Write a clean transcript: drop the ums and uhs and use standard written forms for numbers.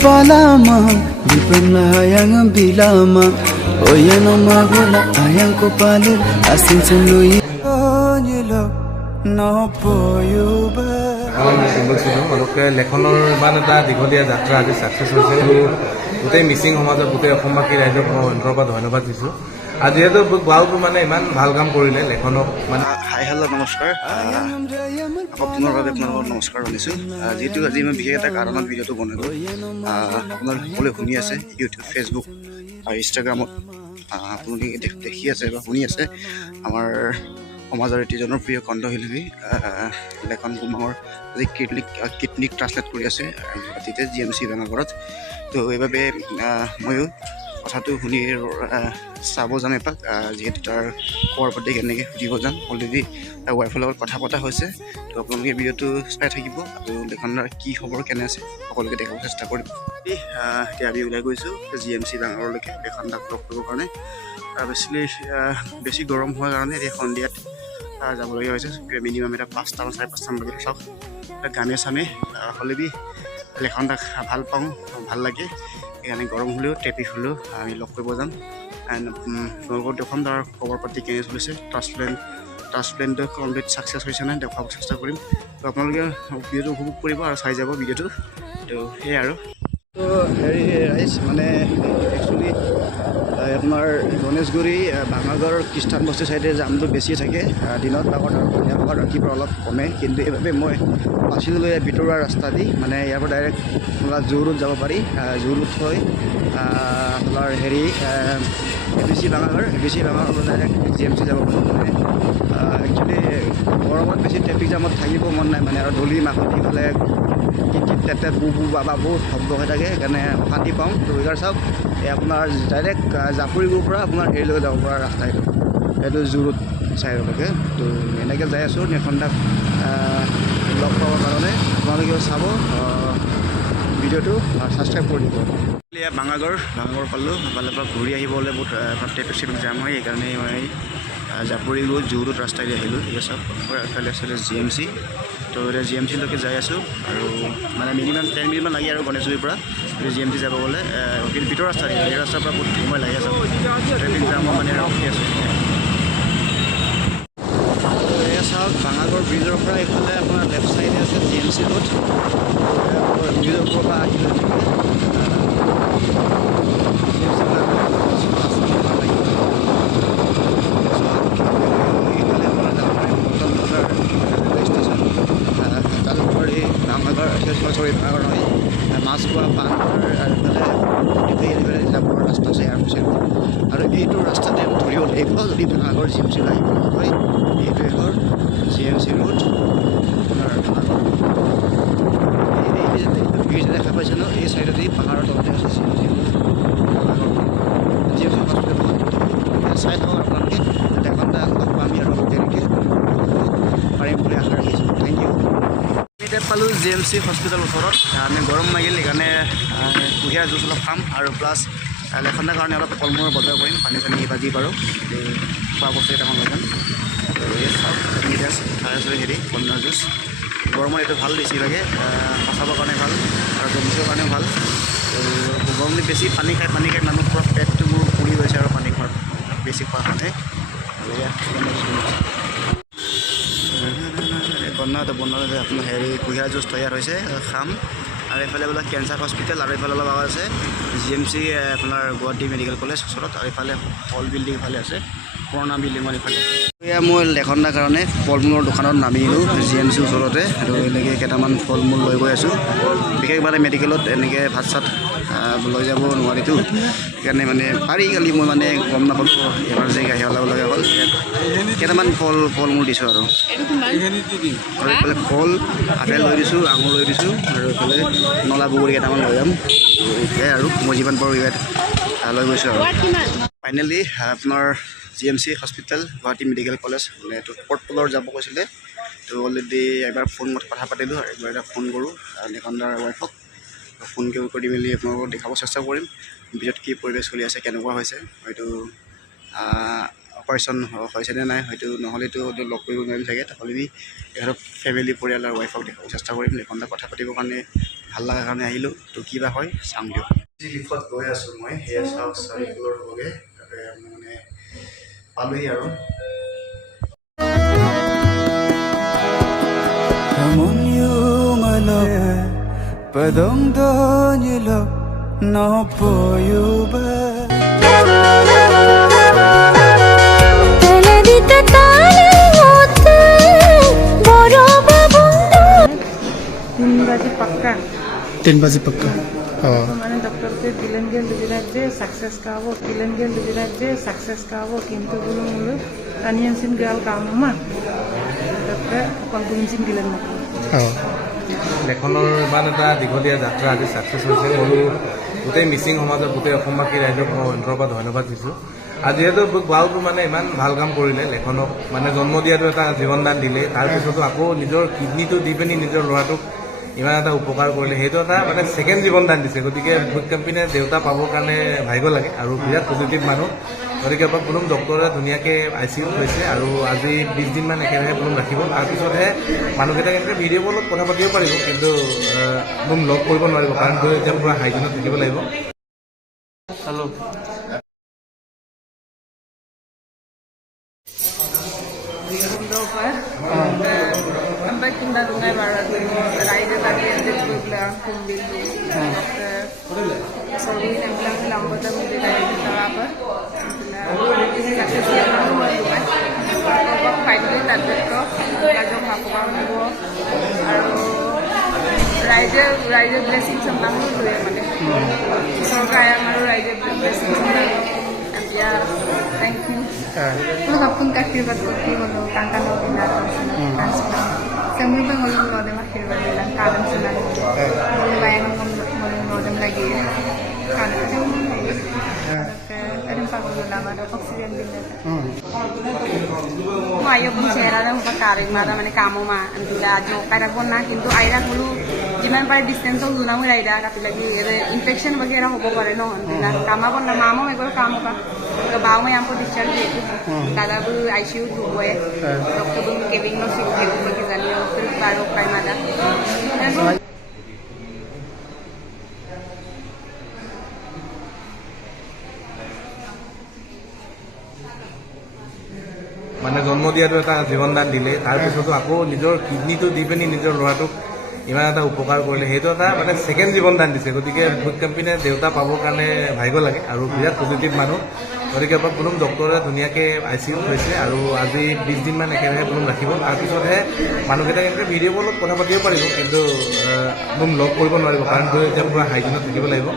palama di penayang bilama oyana magola ayang ko palu asin sanui onyelo no poyuba অলপকে লেখনৰ ইমান এটা দীঘলীয়া যাত্ৰা আজি ছাকচেছ হৈছে গোটেই মিচিং সমাজৰ গোটেই অসমবাসী ৰাইজক মই অন্তৰৰ পৰা ধন্যবাদ দিছোঁ আৰু যিহেতু গাঁৱটো মানে ইমান ভাল কাম কৰিলে লেখনক মানে হাই হেল্ল' নমস্কাৰ আকৌ পুনৰভাৱে আপোনালোকক নমস্কাৰ জনাইছোঁ যিহেতু আজি মই বিশেষ এটা কাৰণত ভিডিঅ'টো বনালোঁ আপোনালোকে সকলোৱে শুনি আছে ইউটিউব ফেচবুক আৰু ইনষ্টাগ্ৰামত আপোনালোকে দেখি আছে বা শুনি আছে আমাৰ সমাজৰ এটি জনপ্ৰিয় কণ্ঠশিল্পী লেখন কুমাৰৰ আজি কিডনিক ট্ৰান্সলেট কৰি আছে গুৱাহাটীতে GMC বেঙাগড়ত তো এইবাবে ময়ো কথাটো শুনি চাব যাম এপাক যিহেতু তাৰ খবৰ পাতি কেনেকৈ সুধিব যাম অলৰেডি তাৰ ৱাইফৰ লগত কথা পতা হৈছে তো আপোনালোকে ভিডিঅ'টো চাই থাকিব আৰু লেখনৰ কি খবৰ কেনে আছে সকলোকে দেখাব চেষ্টা কৰিম এতিয়া আমি ওলাই গৈছোঁ GMC বেঙাগড়লৈকে লেখন তাক লগ কৰিবৰ কাৰণে বেছি গৰম হোৱাৰ কাৰণে এতিয়া সন্ধিয়াত যাবলগীয়া হৈছে মিনিমাম এটা 5টামান 5:30মান বজাত চাওক গামে চামে হ'লেবি লেখন তাক ভাল পাওঁ ভাল লাগে সেইকাৰণে গৰম হ'লেও ট্ৰেফিক হ'লেও আমি লগ কৰিব যাম আপোনালোকৰ দেখুৱাম তাৰ খবৰ পাতি কেনে চলিছে ট্ৰান্সপ্লেণ্টটো কমপ্লিট ছাকচেছ হৈছে নাই দেখুৱাব চেষ্টা কৰিম তো আপোনালোকে ভিডিঅ'টো উপভোগ কৰিব আৰু চাই যাব ভিডিঅ'টো তো সেয়াই আৰু তো হেৰি ৰাইজ মানে একচুৱেলি আপোনাৰ গণেশগুৰি ভাঙাগড় খ্ৰীষ্টান বস্তি চাইডে জামটো বেছি থাকে দিনত ভাগত আৰু সন্ধিয়া ভাগত ৰাতিপুৱা অলপ কমে কিন্তু এইবাবে মই বাচিলোঁ ভিতৰুৱা ৰাস্তা দি মানে ইয়াৰ পৰা ডাইৰেক্ট আপোনাৰ জু ৰোড যাব পাৰি জু ৰোড হৈ আপোনাৰ হেৰি ABC ভাঙাগড় ডাইৰেক্ট GMC যাব পাৰি মানে একচুৱেলি গৰমত বেছি ট্ৰেফিক জামত থাকিব মন নাই মানে আৰু ধূলি মাখতি ইফালে তেতে বু বাবা বহুত শব্দ হৈ থাকে সেইকাৰণে অশান্তি পাওঁ তো এইবাৰ চাওক এই আপোনাৰ ডাইৰেক্ট জাপুৰিগুৰিৰ পৰা আপোনাৰ হেৰিলৈকে যাব পৰা ৰাস্তা এইটো জু ৰোড চাইডলৈকে তো এনেকৈ যাই আছোঁ এখন তাক লগ পাবৰ কাৰণে আপোনালোকেও চাব ভিডিঅ'টো ছাবস্ক্ৰাইব কৰি দিব এয়া ভাঙাগড় পালোঁ পালে পৰা ঘূৰি আহিবলৈ বহুত ট্ৰেফিক জাম হয় সেইকাৰণে মই জাপুৰিগুৰি জু ৰোড ৰাস্তাই দি আহিলোঁ এতিয়া চাওক এফালে আছিলে GMC তো এতিয়া GMCলৈকে যাই আছোঁ আৰু মানে মিনিমাম 10 মিনিটমান লাগে আৰু গণেশগুৰিৰ পৰা GMC যাব গ'লে কিন্তু ভিতৰ ৰাস্তা দিয়ে এই ৰাস্তাৰ পৰা বহুত সময় লাগে চাওক ট্ৰেফিক জামৰ মানে ৰখি আছোঁ এয়া চাওক ভাঙাগড় ব্ৰিজৰ পৰা এইফালে আপোনাৰ লেফ্ট চাইডে আছে GMC ৰোড ব্ৰিজৰ পৰা আহিলে ভাঙাগড় নহয় মাছখোৱা পানঘৰ আৰু এইফালে যাবৰ ৰাস্তা আছে ইয়াৰ পিছত আৰু এইটো ৰাস্তাতে ধৰিব লাগিব যদি ভাঙাগড় GMC আহিব হয় এইটোৱে হ'ল GMC ৰোড আপোনাৰ ভাঙাগড় ব্ৰিজ দেখা পাইছে ন এই চাইডতেই পাহাৰৰ তলতে আছে GMC হস্পিটেলখন চাই থাকক আপোনালোকে দেখা লগ পাম আৰু দেৰিকৈ পাৰিম বুলি আশা ৰাখিছোঁ থেংক ইউ এতিয়া পালোঁ GMC হস্পিটেল ওচৰত আমি গৰম লাগিল সেইকাৰণে কুঁহিয়াৰ জুচ অলপ খাম আৰু প্লাছ লেখনৰ কাৰণে অলপ ফল মূলৰ বজাৰ কৰিম পানী চানী বাজি পাৰোঁ খোৱা বস্তু কেইটামান লৈ যাম খাই আছোঁ হেৰি কমলাৰ জুচ গৰমত এইটো ভাল বেছিভাগে পচাবৰ কাৰণে ভাল আৰু জণ্ডিছৰ কাৰণেও ভাল গৰম দিন বেছি পানী খাই মানুহ পুৰা পেটটো মোৰ পুৰি গৈছে আৰু পানী খোৱাৰ বেছি খোৱাৰ কাৰণে বনালে আপোনাৰ হেৰি কুঁহিয়াৰ জুচ তৈয়াৰ হৈছে খাম আৰু এইফালে বোলে কেঞ্চাৰ হস্পিটেল আৰু এইফালে অলপ আগত আছে GMC আপোনাৰ গুৱাহাটী মেডিকেল কলেজ ওচৰত আৰু এইফালে হল বিল্ডিং ইফালে আছে পুৰণা বিল্ডিঙৰ ইফালে এয়া মই লেখনৰ কাৰণে ফল মূলৰ দোকানত নামিলোঁ GMC ওচৰতে আৰু এনেকৈ কেইটামান ফল মূল লৈ গৈ আছোঁ বিশেষ মানে মেডিকেলত এনেকৈ ভাত চাত লৈ যাব নোৱাৰিতো সেইকাৰণে মানে পাৰি কালি মই মানে গম নাপালোঁ এবাৰ যে গাড়ী ওলাব লগা হ'ল কেইটামান ফল মূল দিছোঁ আৰু এইফালে কল আপেল লৈ দিছোঁ আঙুৰ লৈ দিছোঁ আৰু এইফালে নলা বগৰী কেইটামান লৈ যাম এয়াই আৰু মই যিমান পাৰোঁ ইয়াত লৈ গৈছোঁ আৰু ফাইনেলি আপোনাৰ GMC hospital Guwahati medical college মানে এইটো পৰ্টপলৰ যাব কৈছিলে তো অলৰেডি এবাৰ ফোনত কথা পাতিলোঁ আৰু একবাৰ এটা ফোন কৰোঁ লেখনদাৰ ৱাইফক ফোন কৰি মেলি আপোনালোকক দেখাব চেষ্টা কৰিম ভিতৰত কি পৰিৱেশ চলি আছে কেনেকুৱা হৈছে হয়তো অপাৰেশ্যন হৈছেনে নাই হয়তো নহ'লেতো লগ কৰিব নোৱাৰিম চাগে হ'লেবি ইহঁতৰ ফেমিলি পৰিয়াল আৰু ৱাইফক দেখাব চেষ্টা কৰিম লেখনদাৰ কথা পাতিবৰ কাৰণে ভাল লগাৰ কাৰণে আহিলোঁ তো কিবা হয় চাম দিয়ক লিফত গৈ আছোঁ মই সেয়া চাওক চাৰিকুলৰ হ'বগৈ তাতে মানে পালোহি আৰু Come on you my love Padong donilo No for you but দিতে তালে হতে বড় বাবুন্দু 3 बजे पक्का 3 बजे पक्का तो मैंने डॉक्टर के दिलन गेल गुजरात जे सक्सेस का वो दिलन गेल गुजरात जे सक्सेस का वो किंतु बोलो मुलो तानियन सिन गाल काम मा डॉक्टर कन्फार्मेशन दिलन मको লেখনৰ ইমান এটা দীঘলীয়া যাত্ৰা আজি ছাকচেছ হৈছে মই গোটেই মিচিং সমাজৰ গোটেই অসমবাসী ৰাইজক মই অন্তৰৰ পৰা ধন্যবাদ দিছোঁ আৰু যিহেতু বাওটো মানে ইমান ভাল কাম কৰিলে লেখনক মানে জন্ম দিয়াটো এটা জীৱনদান দিলে তাৰপিছতো আকৌ নিজৰ কিডনীটো দি পিনি নিজৰ ল'ৰাটোক ইমান এটা উপকাৰ কৰিলে সেইটো এটা মানে ছেকেণ্ড জীৱনদান দিছে গতিকে ফুড কোম্পানীয়ে দেউতা পাবৰ কাৰণে ভাবিব লাগে আৰু বিৰাট পজিটিভ মানুহ গতিকে আপোনাক পুনম ডক্টৰে ধুনীয়াকৈ আই চি ইউত থৈছে আৰু আজি 20 দিনমান একেৰাহে পুনম ৰাখিব তাৰপিছতহে মানুহকেইটাক এনেকৈ ভিডিঅ' কলত কথা পাতিব পাৰিব কিন্তু পুনম লগ কৰিব নোৱাৰিব কাৰণ এতিয়া পূৰা হাইজিনত থাকিব লাগিব hello' sampai pindah sungai barat rider tadi ada juga kumbil sorry yang bilang lambat tapi tidak ada apa ini kasih siap nama rumah kalau finally tadi tu lagu aku bangun gua rider blessing senang tu ya mana so kaya malu rider blessing senang ya thank you lo kapun kakir berkuti kalau kankan lo pindah kan semua bang lo ada makir berjalan kadang senang lo bayang lo ada lagi kan ada empat bulan lama ada oksigen benda ayok bicara ada empat kali mana mana kamu mah antila jo kaya pun na kintu aira dulu jiman pada distance tu namu aira tapi lagi infection वगैरह होबो करे no antila kama pun na mama me koro kamu ka ke bawa me ampo discharge itu kada bu ICU tu boy dokter bu giving no sick leave bagi jani फिर baru kai mada মানে জন্ম দিয়াটো এটা জীৱনদান দিলে তাৰপিছতো আকৌ নিজৰ কিডনীটো দি পিনি নিজৰ ল'ৰাটোক ইমান এটা উপকাৰ কৰিলে সেইটো এটা মানে ছেকেণ্ড জীৱনদান দিছে গতিকে ফুড কোম্পানীয়ে দেউতা পাবৰ কাৰণে ভাবিব লাগে আৰু বিৰাট পজিটিভ মানুহ গতিকে আপোনাক পুনম ডক্টৰে ধুনীয়াকৈ আই চি ইউত থৈছে আৰু আজি 20 দিনমান একেৰাহে পুনম ৰাখিব তাৰপিছতহে মানুহকেইটাক এনেকৈ ভিডিঅ' কলত কথা পাতিব পাৰিব কিন্তু পুনম লগ কৰিব নোৱাৰিব কাৰণ এতিয়া পূৰা হাইজিনত থাকিব লাগিব